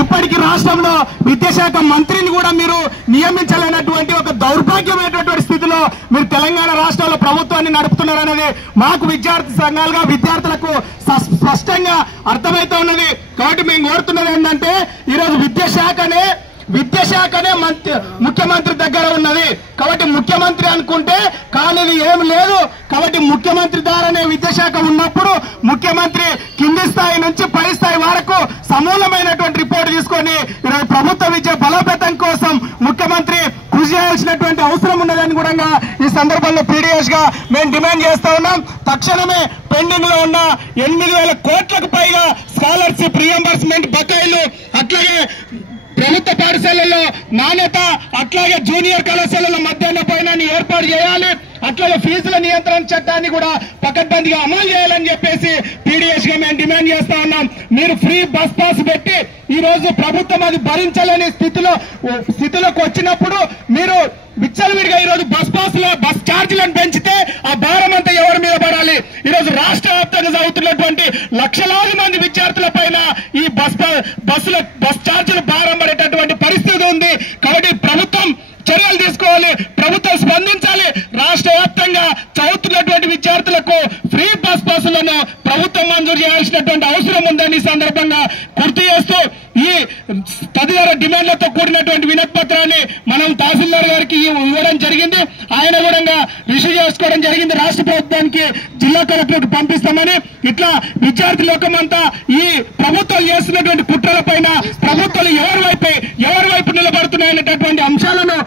ఇప్పటికీ రాష్ట్రంలో విద్యాశాఖ మంత్రిని కూడా మీరు నియమించాలనేటువంటి ఒక దౌర్భాగ్యమైనటువంటి స్థితిలో మీరు తెలంగాణ రాష్ట్రంలో ప్రభుత్వాన్ని నడుపుతున్నారనేది మాకు విద్యార్థి సంఘాలుగా విద్యార్థులకు స్పష్టంగా అర్థమైతే ఉన్నది. కాబట్టి మేము కోరుతున్నది ఏంటంటే ఈరోజు విద్యాశాఖనే ముఖ్యమంత్రి దగ్గర ఉన్నది. కాబట్టి ముఖ్యమంత్రి అనుకుంటే కానిది ఏం లేదు. కాబట్టి ముఖ్యమంత్రి ద్వారానే విద్యాశాఖ ఉన్నప్పుడు ముఖ్యమంత్రి కింది స్థాయి నుంచి పై స్థాయి వరకు సమూలమైనటువంటి రిపోర్ట్ తీసుకొని ఈరోజు ప్రభుత్వ విద్య బలోపేతం కోసం ముఖ్యమంత్రి కృషి చేయాల్సినటువంటి అవసరం ఉన్నదని కూడా ఈ సందర్భంలో పీడీఎస్ గా మేము డిమాండ్ చేస్తా ఉన్నాం. తక్షణమే పెండింగ్ లో ఉన్న 8,000 కోట్లకు పైగా స్కాలర్షిప్ రీఎంబర్స్మెంట్ బకాయిలు, అట్లాగే ప్రభుత్వ పాఠశాలల్లో నాణ్యత, అట్లాగే జూనియర్ కళాశాలల మధ్యాహ్న భోజనాన్ని ఏర్పాటు చేయాలి. అట్లాగే ఫీజుల నియంత్రణ చట్టాన్ని కూడా పకడ్బందీగా అమలు చేయాలని చెప్పేసి పీడీఎస్ గా మేము డిమాండ్ చేస్తా ఉన్నాం. మీరు ఫ్రీ బస్ పాస్ పెట్టి ఈ రోజు ప్రభుత్వం అది భరించలేని స్థితిలోకి వచ్చినప్పుడు మీరు విచ్చలవిడిగా ఈ రోజు బస్ ఛార్జీలను పెంచితే ఆ భారం అంతా ఎవరి మీద పడాలి? ఈ రోజు రాష్ట్ర వ్యాప్తంగా చదువుతున్నటువంటి లక్షలాది మంది విద్యార్థుల పైన ఈ బస్ ఛార్జీలు భారం పడేటటువంటి పరిస్థితి ఉంది. కాబట్టి ప్రభుత్వం చర్యలు తీసుకోవాలి, ప్రభుత్వం స్పందించాలి. రాష్ట్ర వ్యాప్తంగా చదువుతున్నటువంటి విద్యార్థులకు ఫ్రీ బస్ పాసులను ప్రభుత్వం మంజూరు చేయాల్సినటువంటి అవసరం ఉందని సందర్భంగా గుర్తు చేస్తూ ఈ తదితర డిమాండ్లతో కూడినటువంటి వినతి పత్రాన్ని మనం తహసీల్దార్ గారికి ఇవ్వడం జరిగింది. ఆయన కూడా రిసీవ్ చేసుకోవడం జరిగింది. రాష్ట్ర ప్రభుత్వానికి జిల్లా కలెక్టర్ పంపిస్తామని ఇట్లా విద్యార్థి లోకమంతా ఈ ప్రభుత్వాలు చేస్తున్నటువంటి కుట్రల పైన ప్రభుత్వాలు ఎవరి వైపు నిలబడుతున్నాయనేటటువంటి అంశాలను